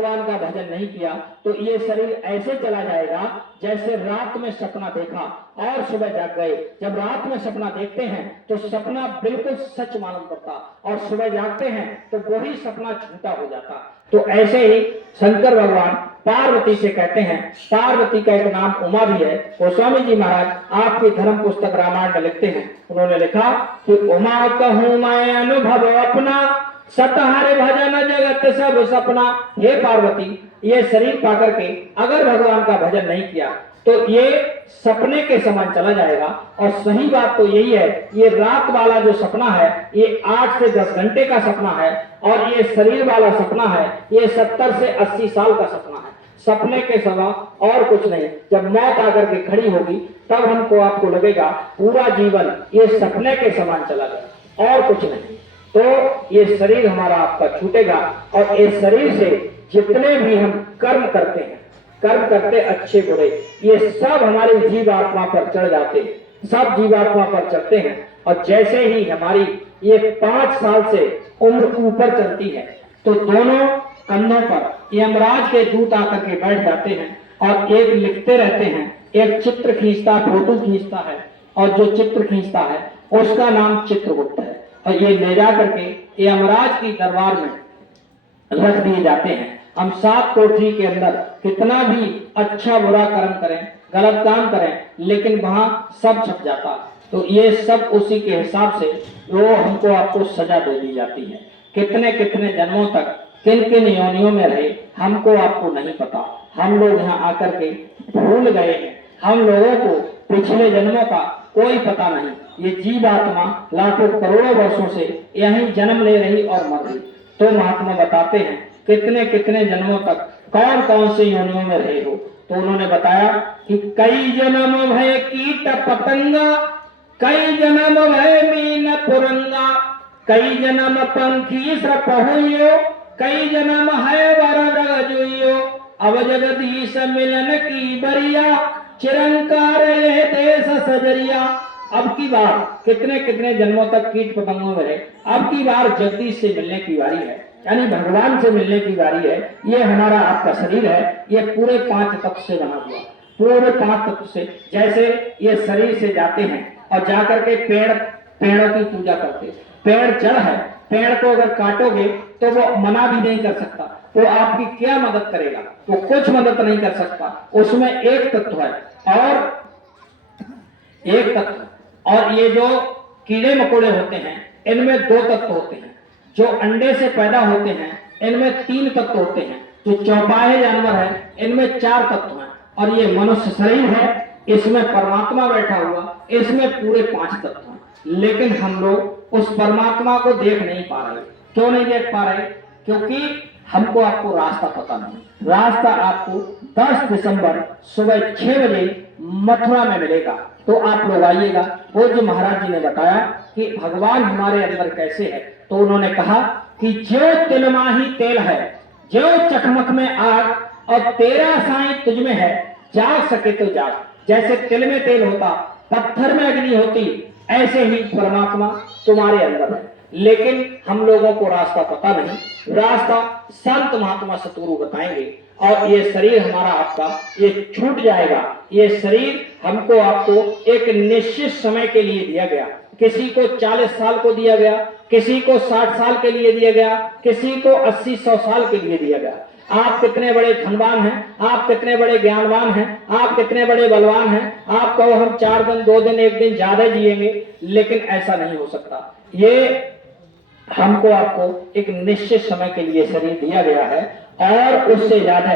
भगवान का भजन नहीं किया तो ये शरीर ऐसे चला जाएगा जैसे रात में सपना देखा और सुबह जाग गए। जब रात में सपना देखते हैं तो सपना बिल्कुल सच मालूम पड़ता और सुबह जागते हैं तो वही सपना झूठा हो जाता। तो ऐसे ही शंकर भगवान पार्वती से कहते हैं, पार्वती का एक नाम उमा भी है। गोस्वामी जी महाराज आपकी धर्म पुस्तक रामायण में लिखते हैं, उन्होंने लिखा कि उमा कहूं मैं अनुभव अपना, सतहर भजन जगत सब सपना। हे पार्वती, ये शरीर पाकर के अगर भगवान का भजन नहीं किया तो ये सपने के समान चला जाएगा। और सही बात तो यही है, ये रात वाला जो सपना है ये 8 से 10 घंटे का सपना है और ये शरीर वाला सपना है ये 70 से 80 साल का सपना है। सपने के समान और कुछ नहीं। जब मौत आकर के खड़ी होगी तब हमको आपको लगेगा पूरा जीवन ये सपने के समान चला गया और कुछ नहीं। तो ये शरीर हमारा आपका छूटेगा और इस शरीर से जितने भी हम कर्म करते हैं, कर्म करते अच्छे बुरे, ये सब हमारी जीव आत्मा पर चढ़ जाते हैं, सब जीवात्मा पर चढ़ते हैं। और जैसे ही हमारी ये 5 साल से उम्र ऊपर चलती है तो दोनों कंधों पर यमराज के दूत आकर के बैठ जाते हैं और एक लिखते रहते हैं, एक चित्र खींचता, फोटो खींचता है और जो चित्र खींचता है उसका नाम चित्रगुप्त है और ये ले जा करके यमराज की दरबार में रख दिए जाते हैं। हम 7 कोठरी के अंदर कितना भी अच्छा बुरा कर्म करें, गलत काम करें, लेकिन वहां सब छप जाता। तो ये सब उसी के हिसाब से वो हमको आपको सजा दे दी जाती है। कितने कितने जन्मों तक किन किन योनियों में रहे हमको आपको नहीं पता। हम लोग यहाँ आकर के भूल गए हैं, हम लोगों को पिछले जन्मों का कोई पता नहीं। ये जीव आत्मा लाखों करोड़ों वर्षों से यहीं जन्म ले रही और मर रही। तो महात्मा बताते हैं कितने कितने जन्मों तक कौन कौन से योनियों में रहे हो। तो उन्होंने बताया कि कई जन्म भय कीट पतंगा, कई जन्म भय मीन पुरंगा, कई जन्म पंखी सृप हुइयो, कई जन्म है वर गजुइयो, अब जगदीश मिलन की बरिया, चिरंकार यह देश सजरिया। अब की बार कितने कितने जन्मों तक कीट पतंगों में रहे, अब की बार जगदीश से मिलने की बारी है, यानी भगवान से मिलने की बारी है। ये हमारा आपका शरीर है, ये पूरे 5 तत्व से बना हुआ, पूरे 5 तत्व से। जैसे ये शरीर से जाते हैं और जाकर के पेड़ों की पूजा करते। पेड़ जड़ है, पेड़ को अगर काटोगे तो वो मना भी नहीं कर सकता, तो आपकी क्या मदद करेगा? वो कुछ मदद नहीं कर सकता। उसमें एक तत्व है और एक तत्व, और ये जो कीड़े मकोड़े होते हैं इनमें 2 तत्व होते हैं। जो अंडे से पैदा होते हैं इनमें 3 तत्व होते हैं। जो चौपाहे जानवर है इनमें 4 तत्व हैं और ये मनुष्य शरीर है, इसमें परमात्मा बैठा हुआ, इसमें पूरे 5 तत्व हैं। लेकिन हम लोग उस परमात्मा को देख नहीं पा रहे। क्यों नहीं देख पा रहे? क्योंकि हमको आपको रास्ता पता नहीं। रास्ता आपको 10 दिसंबर सुबह 6 बजे मथुरा में मिलेगा। तो आप लोग आइएगा। वो जो महाराज जी ने बताया कि भगवान हमारे अंदर कैसे है, तो उन्होंने कहा कि जो तिल माही तेल है, जो चकमक में आग, और तेरा साईं तुझ में है, जाग सके तो जाग। जैसे तिल में तेल होता, पत्थर में अग्नि होती, ऐसे ही परमात्मा तुम्हारे अंदर है। लेकिन हम लोगों को रास्ता पता नहीं। रास्ता संत महात्मा सतगुरु बताएंगे और ये शरीर हमारा आपका ये छूट जाएगा। ये शरीर हमको आपको एक निश्चित समय के लिए दिया गया। किसी को 40 साल को दिया गया, किसी को 60 साल के लिए दिया गया, किसी को 80-100 साल के लिए दिया गया। आप कितने बड़े धनवान हैं, आप कितने बड़े ज्ञानवान हैं, आप कितने बड़े बलवान हैं, आप कहो हम 4 दिन 2 दिन 1 दिन ज्यादा जिएंगे, लेकिन ऐसा नहीं हो सकता। ये हमको आपको एक निश्चित समय के लिए शरीर दिया गया है और उससे ज्यादा